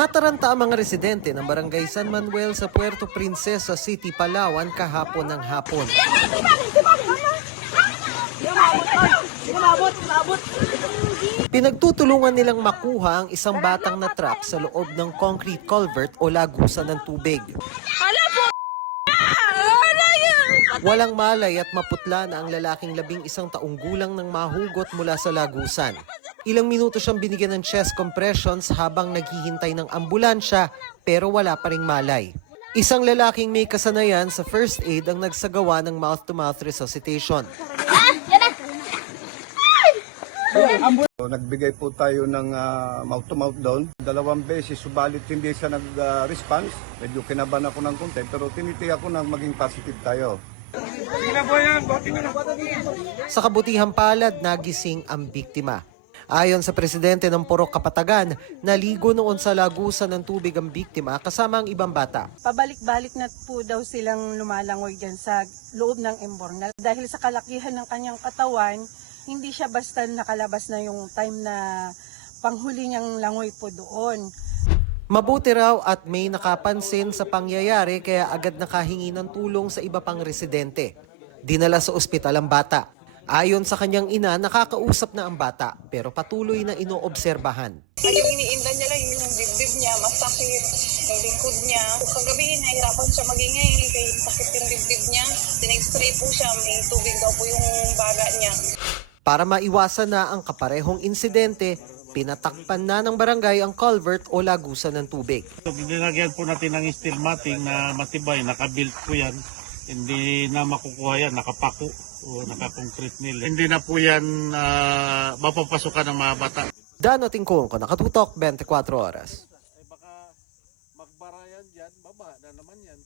Nataranta ang mga residente ng Barangay San Manuel sa Puerto Princesa City, Palawan kahapon ng hapon. Pinagtutulungan nilang makuha ang isang batang na-trap sa loob ng concrete culvert o lagusan ng tubig. Walang malay at maputla na ang lalaking 11 taong gulang nang mahugot mula sa lagusan. Ilang minuto siyang binigyan ng chest compressions habang naghihintay ng ambulansya pero wala pa ring malay. Isang lalaking may kasanayan sa first aid ang nagsagawa ng mouth-to-mouth resuscitation. Nagbigay po tayo ng mouth-to-mouth doon. 2 beses, subalit hindi siya nag-response. Medyo kinabahan ako ng konti, pero tinitiyak ko na maging positive tayo. Sa kabutihang palad, nagising ang biktima. Ayon sa presidente ng Purok Kapatagan, naligo noon sa lagusan ng tubig ang biktima kasama ang ibang bata. Pabalik-balik na po daw silang lumalangoy dyan sa loob ng Embornal. Dahil sa kalakihan ng kanyang katawan, hindi siya basta nakalabas na yung time na panghuli niyang langoy po doon. Mabuti raw at may nakapansin sa pangyayari kaya agad nakahingi ng tulong sa iba pang residente. Dinala sa ospital ang bata. Ayon sa kanyang ina, nakakausap na ang bata pero patuloy na inoobserbahan. Yung iniinda niya lang yung dibdib niya, masakit, yung likod niya. Kagabi, nahirapan siya magingay kaya sakit yung dibdib niya. Tinag-spray po siya, may tubig daw po yung baga niya. Para maiwasan na ang kaparehong insidente, pinatakpan na ng barangay ang culvert o lagusan ng tubig. Dinagyan po natin ng steel matting na matibay, nakabuilt po yan. Hindi na makukuha yan, nakapako o nakakoncrete nila. Hindi na po yan mapapasukan ng mga bata. Dano Tingkong, Nakatutok, 24 Oras. Baka magbara yan dyan, baba na naman yan.